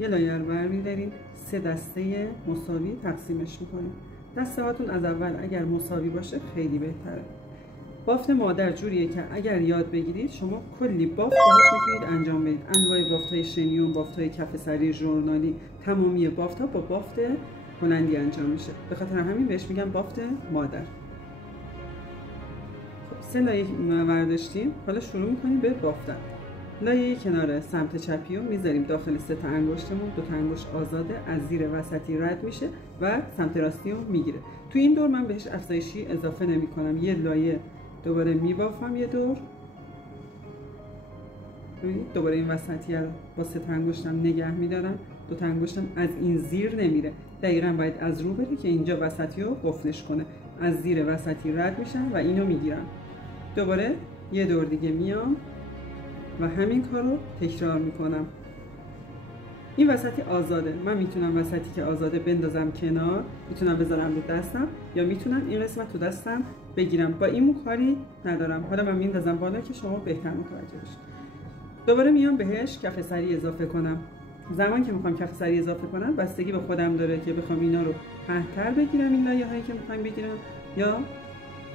یه لایه رو برمی‌دارین 3 دسته مساوی تقسیمش می‌کنین. دسته هاتون از اول اگر مساوی باشه خیلی بهتره. بافت مادر جوریه که اگر یاد بگیرید شما کلی بافت باهاش میتونید انجام بدید. انواع بافت‌های شنیون، بافت‌های کف سری ژورنالی، تمامی بافت‌ها با بافت هلندی انجام میشه. به خاطر همین بهش میگم بافت مادر. خب 3 لایه برداشتیم. حالا شروع می‌کنیم به بافتن. لایه کنار سمت چپی رو میذاریم داخل 3 تا انگشتمون، 2 تا انگشت آزاده، از زیر وسطی رد میشه و سمت راستی رو میگیره. تو این دور من بهش افزایشی اضافه نمی کنم. یه لایه دوباره میبافم یه دور، دوباره این وسطی رو با 3 تا انگشتم نگه میدارم. 2 تا انگشتم از این زیر نمیره، دقیقاً باید از رو بره که اینجا وسطی رو قفلش کنه. از زیر وسطی رد میشم و اینو میگیرم. دوباره یه دور دیگه میام و همین کار رو تکرار میکنم. این وسطی آزاده، من میتونم وسطی که آزاده بندازم کنار، میتونم بذارم رو دستم یا میتونم این قسمت تو دستم بگیرم. با این کاری ندارم. حالا من میندازم بالا که شما بهتر متوجه بشید. دوباره میام بهش کف سری اضافه کنم. زمان که میخوام کف سری اضافه کنم بستگی به خودم داره که بخوام اینا رو پهن‌تر بگیرم، این لایه هایی که میخوام بگیرم، یا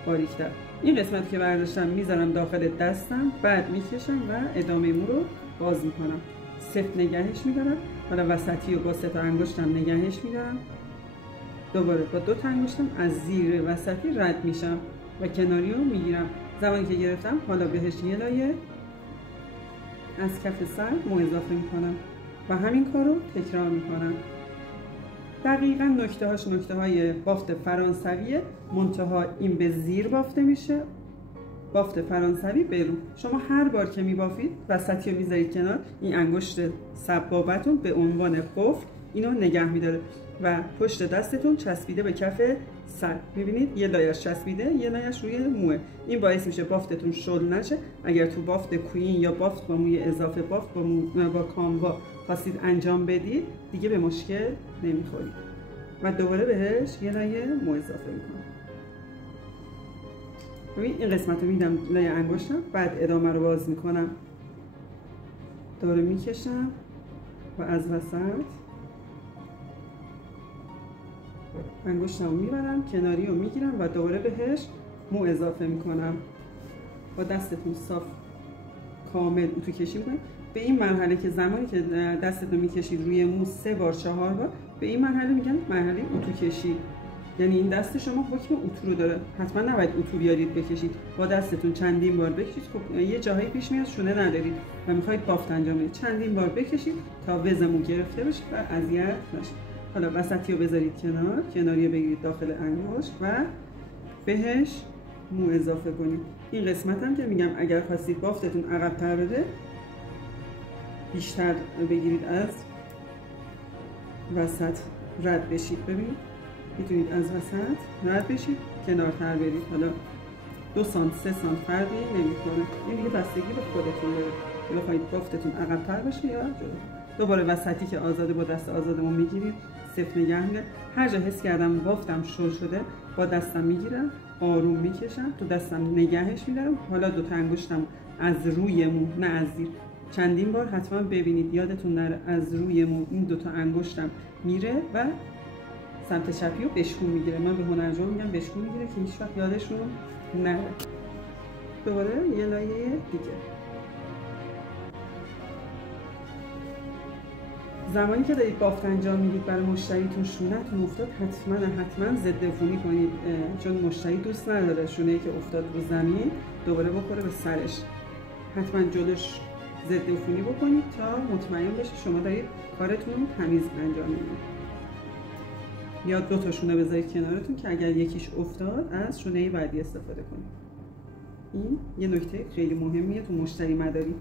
باریک‌تر. این قسمتی که برداشتم میذارم داخل دستم، بعد میکشم و ادامه مو رو باز میکنم. سفت نگهش میدارم. حالا وسطی رو با 3 تا انگشتم نگهش میدارم. دوباره با 2 تا انگشتم از زیر وسطی رد میشم و کناری رو میگیرم. زمانی که گرفتم حالا بهش یه لایه از کف سر مو اضافه میکنم و همین کار رو تکرار میکنم. دقیقاً نکته های بافت فرانسویه، منتها این به زیر بافته میشه، بافت فرانسوی به رو. شما هر بار که میبافید وسطی رو میذارید کنار، این انگشت سبابتون به عنوان قفل اینو نگه میداره و پشت دستتون چسبیده به کف سر. میبینید یه لایه‌اش چسبیده، یه لایه‌اش روی موه. این باعث میشه بافتتون شل نشه. اگر تو بافت کوین یا بافت با موی اضافه، بافت با کاموا خواستید انجام بدید، دیگه به مشکل نمیخورید. و دوباره بهش یه لایه مو اضافه میکنم. ببین این قسمت رو میدم لایه انگشتم، بعد ادامه رو باز میکنم، دوباره میکشم و از وسط انگشتم رو میبرم، کناری رو میگیرم و دوباره بهش مو اضافه میکنم. با دستتون صاف کامل اتو کشی میکنم. به این مرحله که زمانی که دستتون میکشید روی مو 3 بار 4 بار، به این مرحله میگن مرحله اتو کشی. یعنی این دست شما حکم اتو رو داره. حتما نباید اتو بیارید بکشید. با دستتون چندین بار بکشید. خب یه جاهایی پیش میاد شونه ندارید و میخواید بافت انجام بدید، چندین بار بکشید تا وزمو گرفته بشه و اذیت نشه. حالا وسطی رو بذارید کنار، کناری رو بگیرید داخل انگشت و بهش مو اضافه کنید. این قسمت هم که میگم اگر خواستید بافتتون عقب‌تر بده، بیشتر بگیرید، از وسط رد بشید. ببینید میتونید از وسط رد بشید، کنارتر برید. حالا 2 سانت 3 سانت فرقی نمیکنه. این دیگه بستگی به خودتون داره که بخواید بافتتون عقب‌تر بشه یا جلو. دوباره وسطی که آزاده با دست آزادمون میگیرید، سفت نگه میدارم. هر جا حس کردم بافتم شل شده با دستم میگیرم، آروم میکشم، تو دستم نگهش میدارم. حالا 2 تا انگشتم از روی مو، نه از زیر، چندین بار حتما ببینید یادتون نره، از روی مو این 2 تا انگشتم میره و سمت چپی رو بشکون میگیره. من به هنرجو میگم بشکون میگیره که هیچ وقت یادشون نره. دوباره یه لایه دیگه. زمانی که دارید بافت انجام میدید برای مشتریتون شونه‌تون افتاد، حتما ضد عفونی کنید، چون مشتری دوست نداره شونه‌ای که افتاد رو زمین دوباره بخوره به سرش. حتما جلوش ضد عفونی بکنید تا مطمئن بشه شما دارید کارتون تمیز انجام میدید. یا 2 تا شونه بذارید کنارتون که اگر یکیش افتاد از شونه بعدی استفاده کنید. این یه نکته خیلی مهمیه تو مشتری مداری.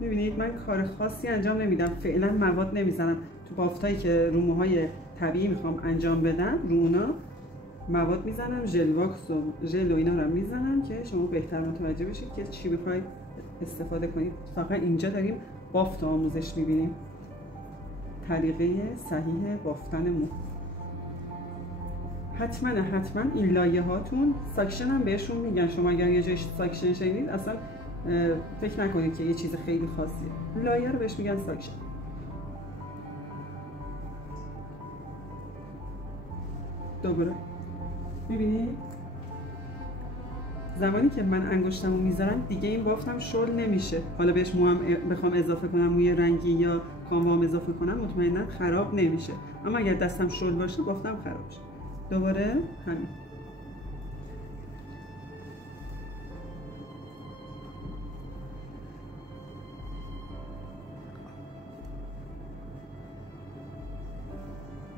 میبینید من کار خاصی انجام نمیدم، فعلا مواد نمیزنم. تو بافتایی که رو موهای طبیعی میخوام انجام بدم، رو اونا مواد میزنم، ژل واکس و ژل و اینا رو میزنم که شما بهتر متوجه بشید که چی بخواید استفاده کنید. فقط اینجا داریم بافت آموزش میبینیم، طریقه صحیح بافتن مو. حتما این لایه هاتون ساکشن هم بهشون میگن. شما اگر یه جای ساکشن شنید، اصلا فکر نکنید که یه چیز خیلی خاصیه. لایه رو بهش میگن ساکشن. دوباره میبینید زمانی که من انگشتمو میذارم دیگه این بافتم شل نمیشه. حالا بهش مو هم بخوام اضافه کنم، موی رنگی یا کاموام اضافه کنم، مطمئنا خراب نمیشه. اما اگر دستم شل باشه بافتم خراب میشه. دوباره همین.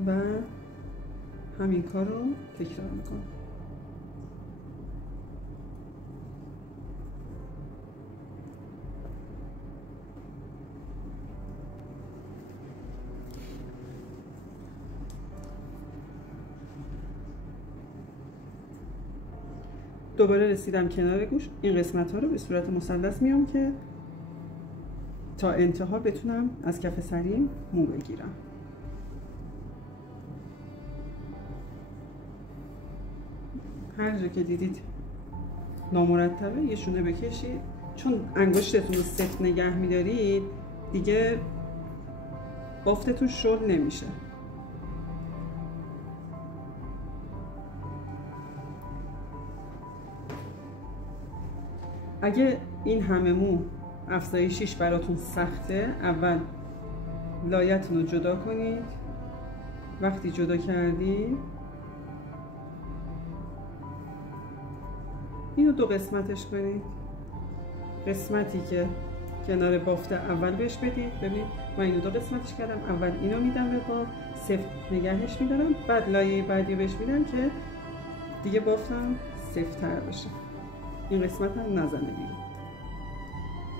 و همین کار رو تکرار میکنم. دوباره رسیدم کنار گوش. این قسمت ها رو به صورت مثلث میام که تا انتها بتونم از کف سریم مو بگیرم. هر جا که دیدید نامرتبه یه شونه بکشید. چون انگشتتون رو سفت نگه میدارید دیگه بافتتون شل نمیشه. اگه این همه مو افزایشیش براتون سخته، اول لایه‌تون رو جدا کنید. وقتی جدا کردید اینو دو قسمتش کنید. قسمتی که کنار بافت اول بهش بدید. ببینید من اینو دو قسمتش کردم. اول اینو میدم به بافت، سفت نگهش میدارم، بعد لایه بعدی بهش میدم که دیگه بافتم سفت‌تر بشه. این قسمت هم نزنه بیرون.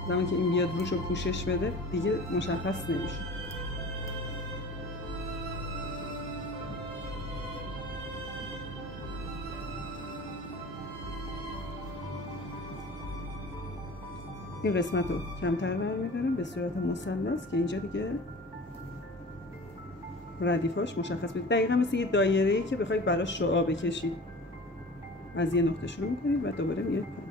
زمانی که این بیاد روش رو پوشش بده دیگه مشخص نمیشه. این قسمت رو کمتر برمی‌دارم به صورت مثلث که اینجا دیگه ردیفاش مشخص بشه. دقیقا مثل یه دایره‌ای که بخواید براش شعاع بکشید. از یه نقطه شروع می‌کنید و دوباره میاد پایین‌تر.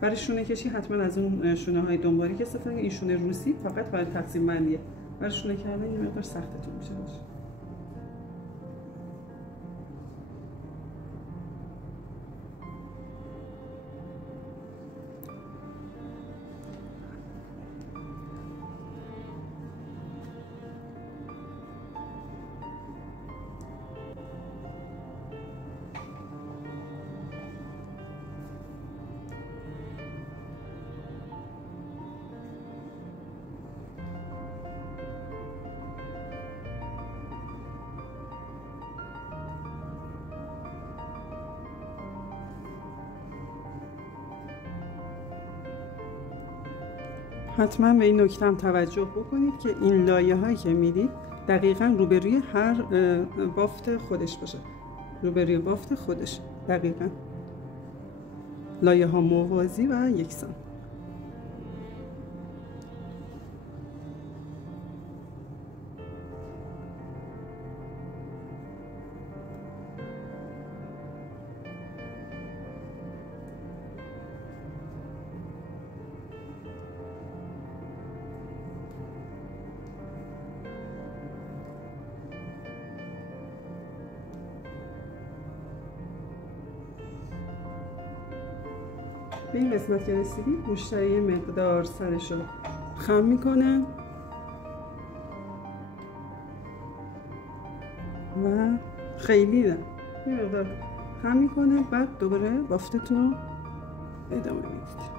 برای شونه کشی حتما از اون شونه های دنبالی که استفاده کنید. این شونه روسی فقط برای تقسیم بندیه. برای شونه کردن یه مقدار سختتون میشه. حتما به این نکته هم توجه بکنید که این لایه هایی که میدید دقیقا روبروی هر بافت خودش باشه. روبروی بافت خودش دقیقا لایه ها موازی و یکسان. به این قسمت که رسیدید مشتری یه مقدار سرش رو خم میکنه و خیلی نه یه مقدار خم میکنه، بعد دوباره بافتتون رو ادامه میدید.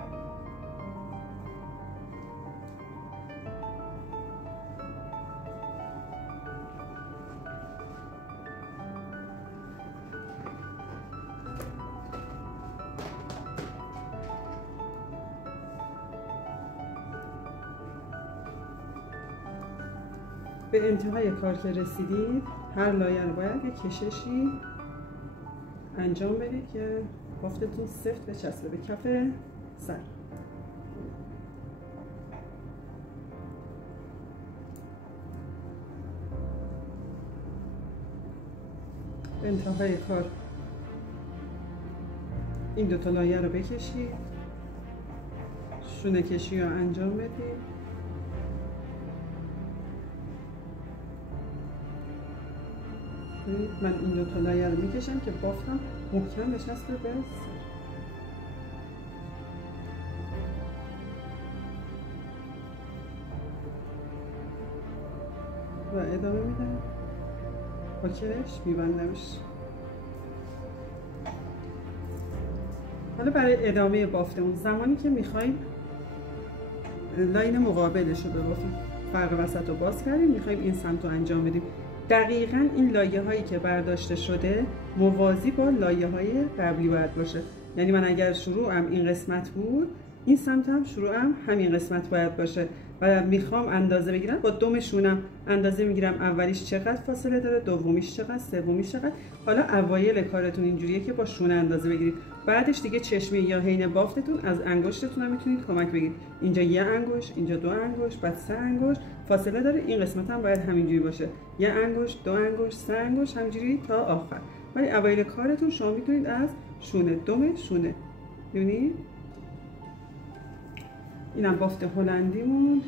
به انتهای کار که رسیدید هر لایه رو باید یک کششی انجام بدید که بافتتون سفت بچسبه به کف سر. به انتهای کار این دوتا لایه رو بکشید شونه کشی رو انجام بدیم. من این دو تا لایه رو میکشم که بافتم محکم بچسبه به سر. و ادامه میدم با کرش میبندمش. حالا برای ادامه بافتمون زمانی که میخوایم لاین مقابلش رو ببافیم، فرق وسط رو باز کردیم، میخوایم این سمت رو انجام بدیم. دقیقاً این لایه هایی که برداشته شده موازی با لایه های قبلی باید باشه. یعنی من اگر شروعم این قسمت بود، این سمت هم شروعم همین قسمت باید باشه و میخوام اندازه بگیرم. با دم شونم اندازه میگیرم اولیش چقدر فاصله داره، دومیش چقدر، سومیش چقدر. حالا اوایل کارتون اینجوریه که با شونه اندازه بگیرید. بعدش دیگه چشمی یا حین بافتتون از انگشتتون هم میتونید کمک بگیرید. اینجا یه انگشت، اینجا دو انگشت، بعد سه انگشت فاصله داره. این قسمت هم باید همینجوری باشه، یه انگشت، دو انگشت، سه انگشت، همینجوری تا آخر. ولی اوایل کارتون شما میتونید از شونه، دم شونه. ببینید اینم بافت هلندیمون.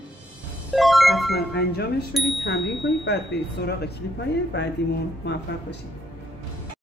حتما انجامش بدید، تمرین کنید، بعد برید سراغ کلیپ های بعدیمون. موفق باشید.